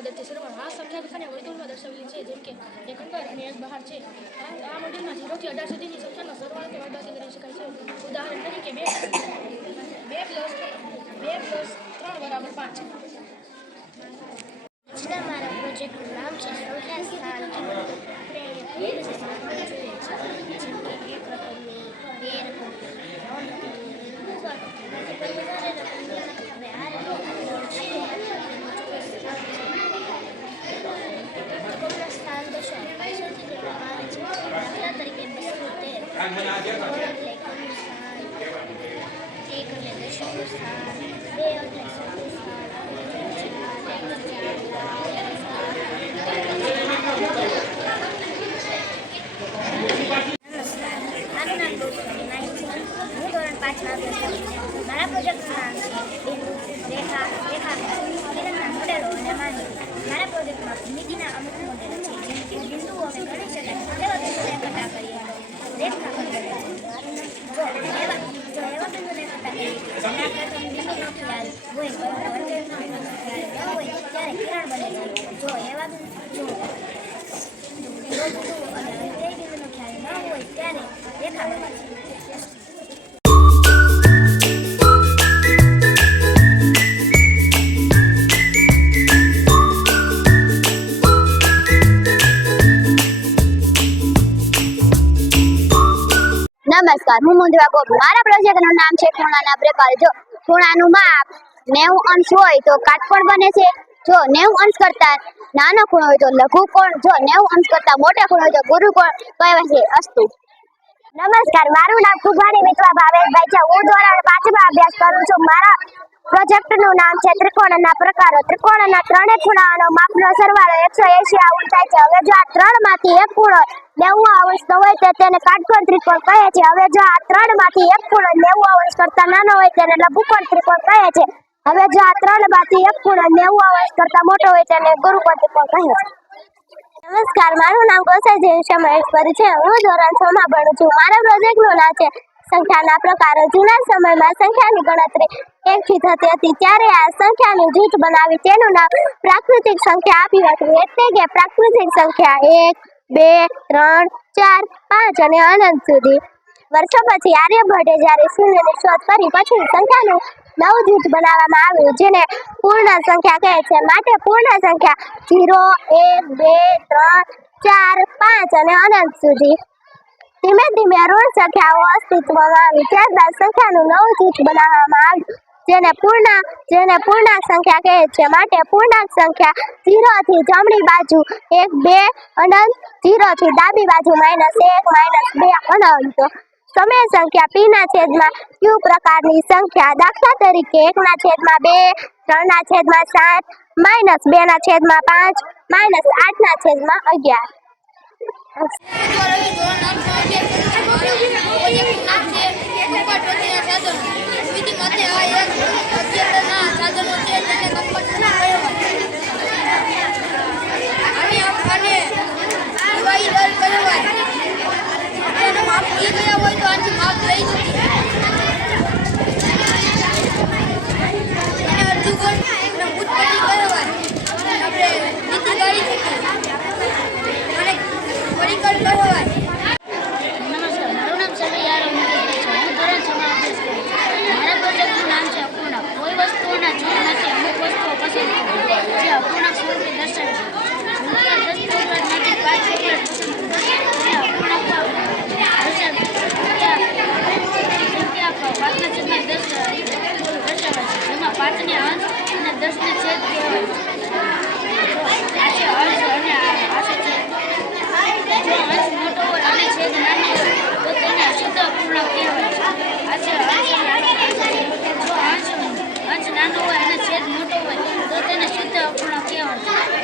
મદદથી સરવાળો આ સંખ્યા રેખાને વર્તુળમાં દર્શાવેલી છે, જેમ કે એક અંદર અને એક બહાર છે. આ મોડ્યુલમાં 0 થી 18 સુધીની સંખ્યાનો સરવાળો કે બાદબાકી કરી શકાય છે. ઉદાહરણ તરીકે 2 + 3 = 5. મારા પ્રોજેક્ટનું નામ છે સંખ્યા સ્થાન. આપણે જેમ કે 1 રકમની, 2 રકમની, 3 રકમની, હવે આ રકમના સ્થાન દર્શાવે પાછળથી કરવામાં આવે છે. દાખલા તરીકે 213 એટલે એકમનું સ્થાન, 1 એટલે દશકનું સ્થાન, 2 એટલે શતકનું સ્થાન, 5 મારા પ્રોજેક્ટનું નામ છે રેખા કિરણના મોડેલો અને માહિતી. મારા પ્રોજેક્ટમાં ભૂમિતિના અમુક મોડેલો છે, જેમ કે બિંદુઓ અમે ગણી શકાય તેવા બિંદુને એકઠા કરીએ. રેખા જો એવા બિંદુને એકઠા કરીએ જેના પ્રથમ બિંદુનો ખ્યાલ હોય પરંતુ અંતિમ બિંદુનો ખ્યાલ ન હોય ત્યારે કિરણ બને છે. જો બિંદુ અને અંતિમ બિંદુનો ખ્યાલ ન હોય ત્યારે રેખા બને છે. નમસ્કાર, હું મુંદ્રા ગોપ. મારા પ્રોજેક્ટનું નામ છે ખૂણાના પ્રકાર. જો ખૂણાનું માપ 90 અંશ હોય તો કાટકોણ બને છે. જો 90 અંશ કરતા નાનો ખૂણો હોય તો લઘુકોણ. જો 90 અંશ કરતા મોટો ખૂણો હોય તો ગુરુકોણ કહેવાય છે. અસ્તુ. નમસ્કાર, મારું નામ કુભારી મિત્વા ભાવેશભાઈ છે. હું ધોરણ 5માં અભ્યાસ કરું છું. મારા પ્રોજેક્ટનું નામ છે ત્રિકોણના પ્રકારો. ત્રિકોણના ત્રણેય ખૂણાનો માપનો સરવાળો 180 અંશ થાય છે. હવે જો આ ત્રણમાંથી એક ખૂણો 90 અંશનો હોય તો તેને કાટકોણ ત્રિકોણ કહે છે. હવે જો આ ત્રણમાંથી એક ખૂણો 90 અંશ કરતા નાનો હોય તેને લઘુકોણ ત્રિકોણ કહે છે. હવે જો આ ત્રણમાંથી એક ખૂણો 90 અંશ કરતા મોટો હોય તેને ગુરુકોણ ત્રિકોણ કહે છે. નમસ્કાર, મારું નામ ગોસાઈ મહેશ્વરી છે. હું ધોરણ 6માં ભણું છું. મારા પ્રોજેક્ટનું નામ છે સંખ્યાના પ્રકારો. જૂના સમયમાં સંખ્યાની ગણતરી 1 થી થતી હતી, ત્યારે આ સંખ્યાનું જૂથ બનાવી તેનું નામ પ્રાકૃતિક સંખ્યા આપ્યું હતું. એટલે કે પ્રાકૃતિક સંખ્યા 1, 2, 3, 4, 5 અને અનંત સુધી. વર્ષો પછી આર્યભટ્ટે જ્યારે શૂન્યની શોધ કરી પછી સંખ્યાનું નવું જૂથ બનાવવામાં આવ્યું, જેને પૂર્ણ સંખ્યા કહે છે. માટે પૂર્ણ સંખ્યા 0, 1, 2, 3, 4, 5 અને અનંત સુધી. ધીમે ધીમે ઋણ સંખ્યાઓ અસ્તિત્વમાં આવી. ત્યારબાદ સંખ્યાનું નવું જૂથ બનાવવામાં આવ્યું, જેને પૂર્ણાંક સંખ્યા કહે છે. માટે પૂર્ણાંક સંખ્યા 0 થી જમણી બાજુ 1, 2 અનંત, 0 થી ડાબી બાજુ -1, -2 અનંત. સમય સંખ્યા p/q પ્રકારની સંખ્યા. દાખલા તરીકે 1/2, 3/7, -2/5, -8/11.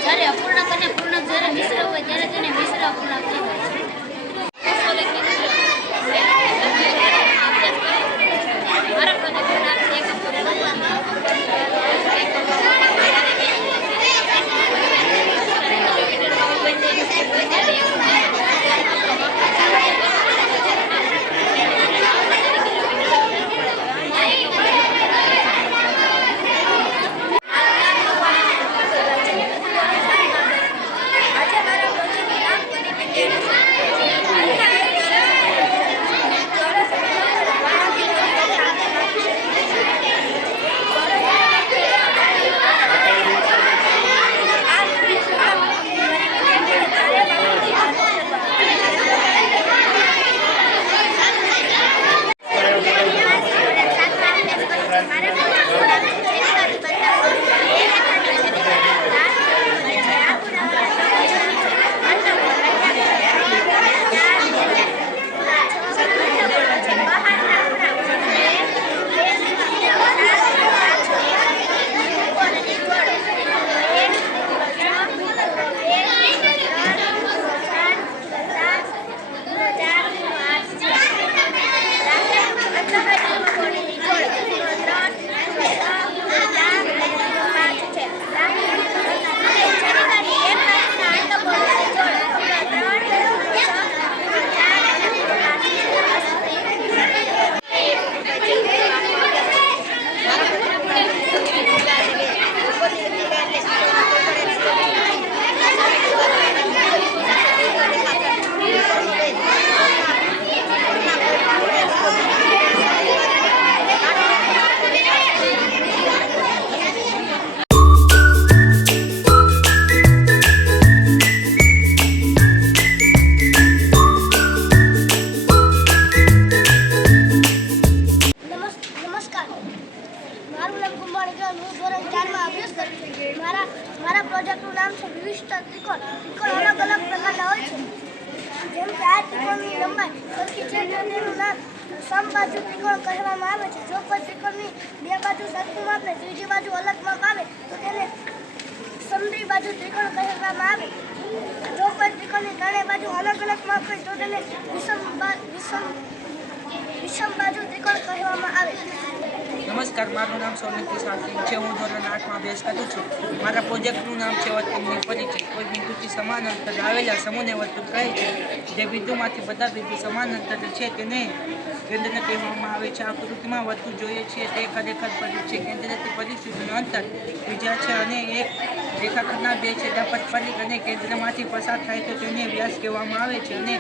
જ્યારે અપૂર્ણાંક અને પૂર્ણાંક જ્યારે મિશ્ર હોય ત્યારે તેને મિશ્ર અપૂર્ણાંક કહેવાય છે. પૂનમ કુંભાણી છું. હું ધોરણ 4માં અભ્યાસ કરું છું. મારા પ્રોજેક્ટનું નામ છે વિશિષ્ટ ત્રિકોણ. ત્રિકોણ અલગ અલગ પ્રકારના હોય છે. જેમ કે આ ત્રિકોણની લંબાઈ સરખી છે તો તેનું નામ સમબાજુ ત્રિકોણ કહેવામાં આવે છે. જો કોઈ ત્રિકોણની બે બાજુ સરખું માપ ને ત્રીજી બાજુ અલગ માપ આવે તો તેને સમદ્વિબાજુ ત્રિકોણ કહેવામાં આવે. જો કોઈ ત્રિકોણની ત્રણેય બાજુ અલગ અલગ માપ હોય તો તેને વિષમબાજુ ત્રિકોણ કહેવામાં આવે. નમસ્કાર, મારું નામ સોલંકી સાર્થક છે. હું ધોરણ 8માં અભ્યાસ કરું છું. મારા પ્રોજેક્ટનું નામ છે વર્તુળની પરિચય. કોઈ બિંદુથી સમાન અંતરે આવેલા સમૂહને વર્તુળ કહે છે. જે બિંદુમાંથી બધા બિંદુ સમાન અંતરે છે તેને કેન્દ્ર કહેવામાં આવે છે. આકૃતિમાં વર્તુળ જોઈએ છીએ તે ખરેખર પરિઘ છે. કેન્દ્રથી પરિઘ સુધીનું અંતર ત્રિજ્યા છે અને એક રેખાખંડના બે છેડા પર પરિઘ અને કેન્દ્રમાંથી પસાર થાય તો તેને વ્યાસ કહેવામાં આવે છે. અને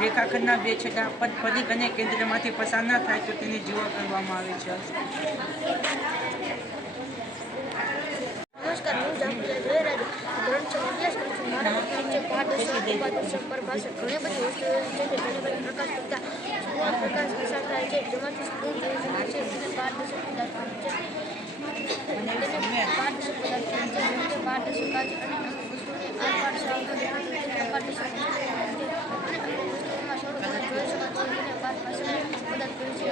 રેખાખંડના બે છેડા પર પરિઘ અને કેન્દ્રમાંથી પસાર ન થાય તો તેને જીવો કહેવામાં આવે છે. નમસ્કાર, હું જામપુરા જયરાજ ધોરણ 6 અભ્યાસ કરું છું. મારા વિષય પારદર્શક, અપારદર્શક, પ્રભાષક ઘણી બધી વસ્તુઓ છે કે જેને પ્રકાશ કરતા પૂર્ણ પ્રકાશ પસાર થાય છે. જેમાંથી સ્ક્રીન જોઈ શકાય છે તેને પારદર્શક પદાર્થ કહે છે. તેને પારદર્શક પદાર્થ કહે છે. જેમ કે પારદર્શક કાચ અને અમુક વસ્તુને આરપાર સાવધાન દેખાતું હોય તેને અપારદર્શક પદાર્થ કહે છે. અને અમુક વસ્તુઓમાં થોડું ઘણું જોઈ શકાતું હોય તેને પારદર્શક પદાર્થ કહે છે.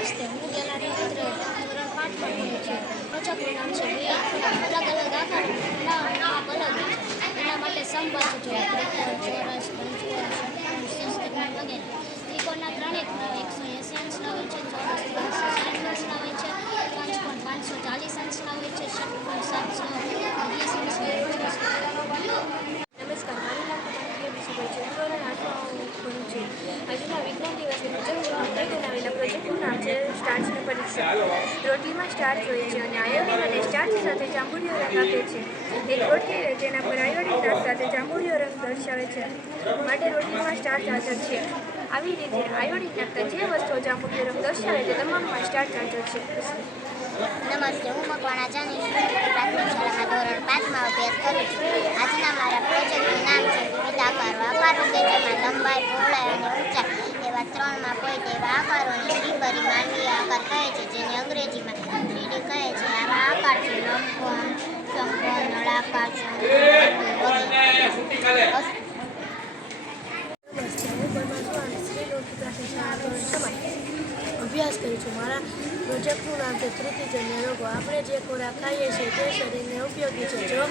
નમસ્તે, હું ગેલારી મિત્ર ધોરણ 5માં ભણું છું. પ્રોજેક્ટનું નામ છે બે અલગ અલગ આકારના માપ અલગ છે. એના માટે સમબાજુ જોઈએ ત્રિકોણ, ચોરસ, પંચકોણ, ષટકોણ, શીર્ષકોણ વગેરે. ત્રિકોણના ત્રણેય ખૂણા 180 અંશના હોય છે, ચોરસ 360 અંશના હોય છે, પંચકોણ 540 અંશના હોય છે, ષટકોણ 720 અંશના હોય છે. નમસ્કાર, મારું નામ છે. હું ધોરણ 8માં ભણું છું. આજના વિજ્ઞાન દિવસની ઉજવણીમાં કઈ બનાવેલા પ્રોજેક્ટનું નામ છે સ્ટાર્ચની પરીક્ષા. રોટલીમાં સ્ટાર્ચ હોય છે અને આયોડિન અને સ્ટાર્ચ સાથે જાંબુડિયો રંગ આપે છે. એક રોટલી હોય જેના પર આયોડિન દાગ સાથે જાંબુડિયો રંગ દર્શાવે છે માટે રોટલીમાં સ્ટાર્ચ હાજર છે. આવી રીતે આયોડિન નાખતા જે વસ્તુઓ જાંબુડિયો રંગ દર્શાવે તે તમામમાં સ્ટાર્ચ હાજર છે. નમસ્તે, હું મકવાણા જાની પ્રાથમિક શાળામાં ધોરણ 5માં અભ્યાસ કરું છું. આજના મારા પ્રોજેક્ટનું નામ છે વિવિધ આકારો. આકારો કે જેમાં લંબાઈ, પહોળાઈ અને ઊંચાઈ એવા 3 માપ હોય તેવા આકારોને ત્રિપરિમાણીય આકાર કહે છે, જેને અંગ્રેજીમાં 3D કહે છે. આવા આકાર છે લંબકોણ, સમકોણ, નળાકાર, અભ્યાસ કરું છું. મારા પ્રોજેક્ટનું નામ છે ત્રુટિજન્ય રોગો. આપણે જે ખોરાક ખાઈએ છીએ તે શરીરને ઉપયોગી છે. જો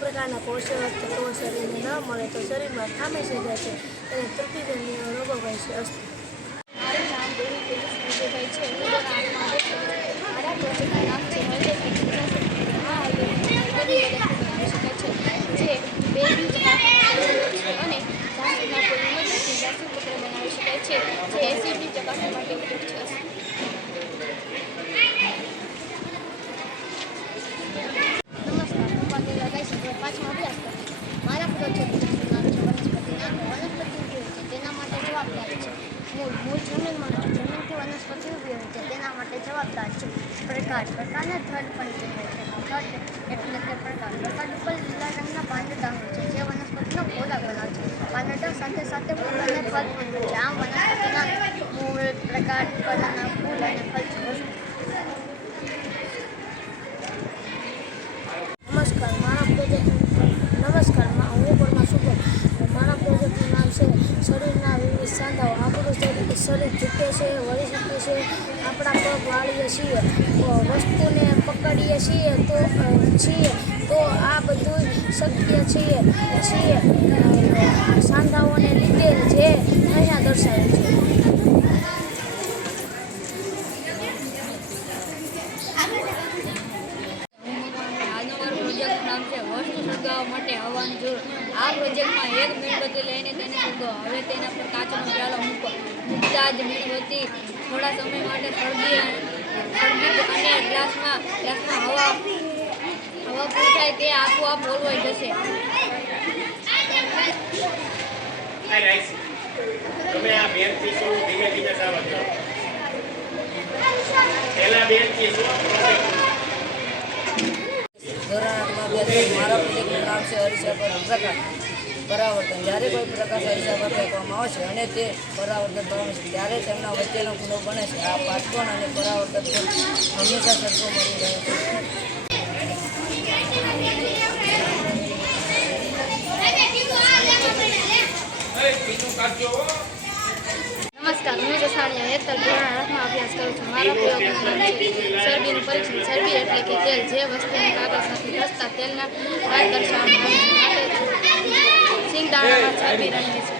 પ્રકારના પોષક તત્વો શરીરને ન મળે તો શરીરમાં ખામી સર્જાય છે. તેને ત્રુટિજન્ય રોગો કહે છે. મારું નામ દેવી તેજસ્વીભાઈ છે. હું ધોરણ 8માં અભ્યાસ કરું છું. મારા પ્રોજેક્ટનું નામ છે આ બનાવી શકાય છે જે બે બીજ અને ઘાસના ફૂલની મદદથી જાસૂદ પત્ર બનાવી શકાય છે જે એસિડની ચકાસણી માટે ઉપયોગ છે. નમસ્કાર, હું વાઘેલા ગાયસી ધોરણ 5માં અભ્યાસ કરું છું. મારા પ્રોજેક્ટનું નામ છે વનસ્પતિ. વનસ્પતિ ઉભી હોય છે તેના માટે જવાબદાર છે મૂળ જમીનમાં જમીનથી વનસ્પતિ ઉભી હોય છે તેના માટે જવાબદાર છે પ્રકારને થડ પણ કહેવાય છે. થડ એટલે કે પ્રકાર ઉપર લીલા રંગના પાંદડા હોય છે જે વનસ્પતિનો ખોરાક બનાવે છે. પાંદડા સાથે સાથે ફૂલ અને ફળ પણ હોય છે. આમ વનસ્પતિના મૂળ, પ્રકાર, કળના ફૂલ અને ફળ છે. નમસ્કાર, હું પરમા શુભમ. મારા પ્રોજેક્ટનું નામ છે શરીરના વિવિધ સાંધાઓ. આપણું શરીર ઝૂકે છે, વળી શકે છે, આપણા પગ વાળીએ છીએ, વસ્તુને પકડીએ છીએ તો આ બધું શક્ય છીએ સાંધાઓને લીધે જે અહીંયા દર્શાવે છે. નામ છે વસ્તુ સળગાવવા માટે હવાની જરૂર. આ પ્રોજેક્ટમાં એક મીણબત્તી લઈને તેને સળગાવો. હવે તેના પર કાચનો પ્યાલો મૂકો. મૂકતા જ મીણબત્તી થોડા સમય માટે સળગી અને ગ્લાસમાં હવા પૂછાય તે આપોઆપ ઓલવાઈ જશે. તમે આ બેનથી શું ધીમે ધીમે ચાલો છો. પહેલા બેનથી શું ધોરણ 8માં અભ્યાસ કરું. મારા પ્રોજેક્ટનું નામ છે હરીશ પ્રકાશ. પરાવર્તન. જ્યારે કોઈ પ્રકાશના હિસાબ ફેંકવામાં આવે છે અને તે પરાવર્તન પામે છે ત્યારે તેમના વચ્ચેનો ખૂણો બને છે. આ પાટકોણ અને પરાવર્તન કોણ હંમેશા સરખો મળી રહે છે. નમસ્કાર, હું જસાણીયા હેતલ ધોરણ 8માં અભ્યાસ કરું છું. મારા પ્રયોગનું નામ છે ચરબીનું પરીક્ષણ. ચરબી એટલે કે તેલ, જે વસ્તુને કાગળ સાથે ઘસતા તેલના વાત દર્શાવવામાં આવે છે. માટે સિંગદાણામાં ચરબી રહે છે.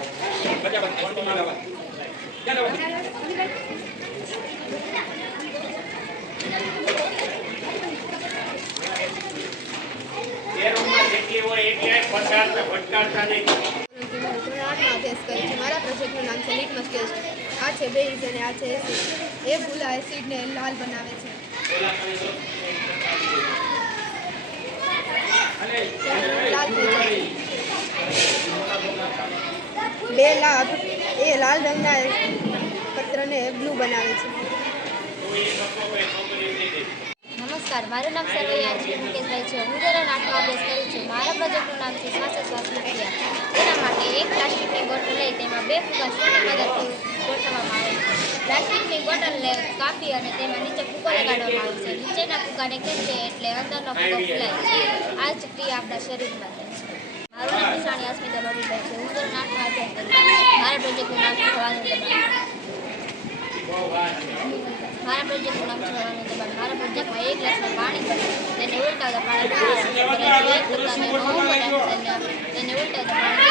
જેટલી હોય એટલે પસારતા ભટકાતા નહીં. અભ્યાસ કરું છું. મારા પ્રોજેક્ટનું નામ છે લિટમસ ટેસ્ટ. આ છે બેઝ અને આ છે એસિડ. એ ભૂલા એસિડને લાલ બનાવે છે. લાલ થઈ જાય. બે લાભ એ લાલ રંગના પત્રને બ્લુ બનાવે છે. નમસ્કાર, મારું નામ સરવૈયા છે મુકેશભાઈ છે. હું ધોરણ 8માં અભ્યાસ કરું છું. મારા પ્રોજેક્ટનું નામ છે શ્વાસોશ્વાસની ક્રિયા. તેના માટે એક પ્લાસ્ટિકની બોટલ લઈ તેમાં 2 ફુગ્ગા સ્ટીલની મદદથી ગોઠવવામાં આવે છે. પ્લાસ્ટિકની બોટલને કાપી અને તેમાં નીચે ફુગ્ગો લગાડવામાં આવે છે. નીચેના ફુગ્ગાને ખેંચે એટલે અંદરનો ફુગ્ગો ફૂલાય છે. આ જ ક્રિયા આપણા શરીરમાં થાય છે. મારું નામ નિશાણી અસ્મિતા બબીભાઈ છે. હું ધોરણ 8માં અભ્યાસ કરું છું. મારા પ્રોજેક્ટનું નામ છે હવાનું દબાણ. મારા પ્રોજેક્ટનું નામ છે હવાનું દબાણ. મારા પ્રોજેક્ટમાં 1 ગ્લાસમાં પાણી ભરી તેને ઉલટાવતા પાણી તેને ઉલટાવતા પાણી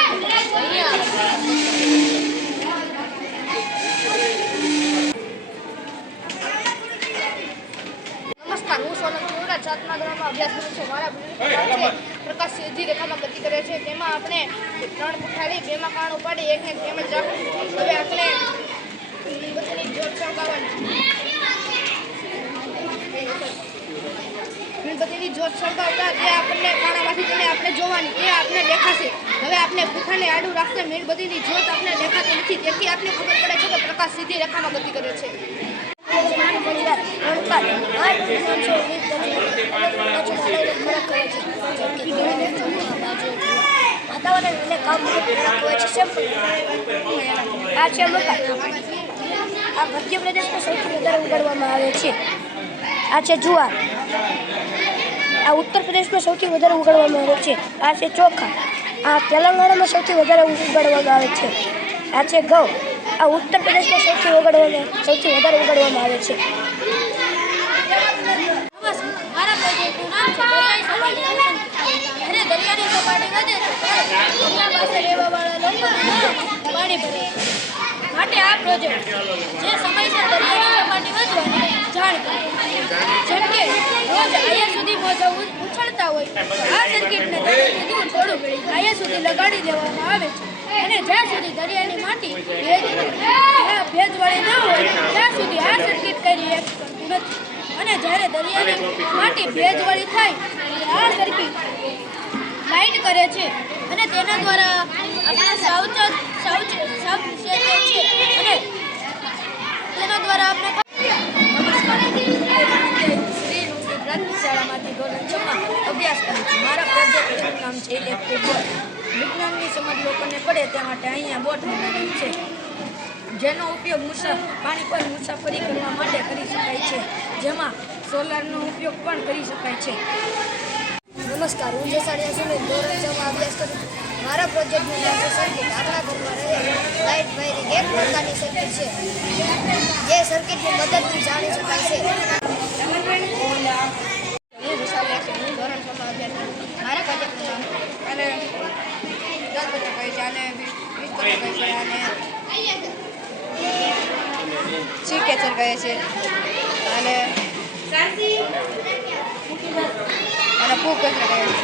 નમસ્કાર, હું સોલંકી યુવરાજ 7મા ધોરણમાં અભ્યાસ કરું છું. મારા પ્રકાશ સીધી રેખામાં ગતિ કરે છે. તેમાં આપણે 3 પુઠ્ઠા લઈ 2માં કાણું પાડી એકને તેમ જ રાખવું. હવે આપણે મીણબત્તીની જ્યોત સળગાવવાની. મીણબત્તીની જ્યોત સળગાવતા તે આપણને કાણામાંથી તેને આપણે જોવાની, તે આપણે દેખાશે. હવે આપણે પુઠ્ઠાને આડું રાખતા મીણબત્તીની જ્યોત આપણે દેખાતી નથી. તેથી આપણે ખબર પડે છે કે પ્રકાશ સીધી રેખામાં ગતિ કરે છે. વાતાવરણ એટલે કામ હોય છે. આ છે મકાઈ. આ મધ્યપ્રદેશમાં સૌથી વધારે ઉગાડવામાં આવે છે. આ છે જુવાર. આ ઉત્તર પ્રદેશમાં સૌથી વધારે ઉગાડવામાં આવે છે. આ છે ચોખા. આ તેલંગાણામાં સૌથી વધારે ઉગાડવામાં આવે છે. આ છે ઘઉં. આ ઉત્તર પ્રદેશમાં સૌથી વધારે ઉગાડવામાં આવે છે. મારા પ્રોજેક્ટનું નામ છે દરિયાઈ સપાટી અને દરિયાની સપાટી વધે છે દરિયા પાસે રહેવાવાળા લોકોને પાણી ભરે છે. માટે આ પ્રોજેક્ટ જે સમયસર દરિયાની સપાટી વધવાની જાણ કરે. જેમ કે રોજ અહીંયા સુધી મોજા ઉછળતા હોય આ સર્કિટને દરિયાથી દૂર થોડું અહીંયા સુધી લગાડી દેવામાં આવે છે. અને જ્યાં સુધી દરિયાની માટી ભેજવાળી ન હોય ત્યાં સુધી આ સર્કિટ કઈ રિએક્ટ કરતું નથી. અને જ્યારે દરિયાની માટી ભેજવાળી થાય આ સર્કિટ લાઇટ કરે છે અને તેના દ્વારા આપણે સાવચેત છે અને તેના દ્વારા આપણે શાળામાંથી ધોરણ 6માં અભ્યાસ કરું છું. મારા પ્રોજેક્ટનું નામ છે ઇલેક્ટ્રિક બોટ. વિજ્ઞાનની સમજ લોકોને પડે તે માટે અહીંયા બોટ બનાવેલી છે, જેનો ઉપયોગ પાણી પર મુસાફરી કરવા માટે કરી શકાય છે, જેમાં સોલારનો ઉપયોગ પણ કરી શકાય છે. નમસ્કાર, હું જસાણીયા સુમિત ધોરણ 6માં અભ્યાસ કરું છું. મારા પ્રોજેક્ટનું નામ છે સર્કિટ. આપણા ઘરમાં રહેલ લાઇટ વાયરિંગ એક પ્રકારની સર્કિટ છે જે સર્કિટની મદદથી જાણી શકાય છે. હું જસાણીયા છું. હું ધોરણ 6માં અભ્યાસ કરું છું. મારા પ્રોજેક્ટનું નામ અને 10 પત્ર કહે છે અને 20 પત્ર કહે છે અને સી કેચર કહે છે અને ફૂગ કચરા કહે છે.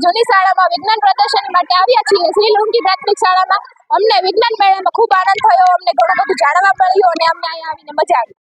લુણકી જૂની શાળામાં વિજ્ઞાન પ્રદર્શન માટે આવ્યા છીએ. શ્રી લુણકી પ્રાથમિક શાળામાં અમને વિજ્ઞાન મેળામાં ખૂબ આનંદ થયો. અમને ઘણું બધું જાણવા મળ્યું અને અમને અહીંયા આવીને મજા આવી.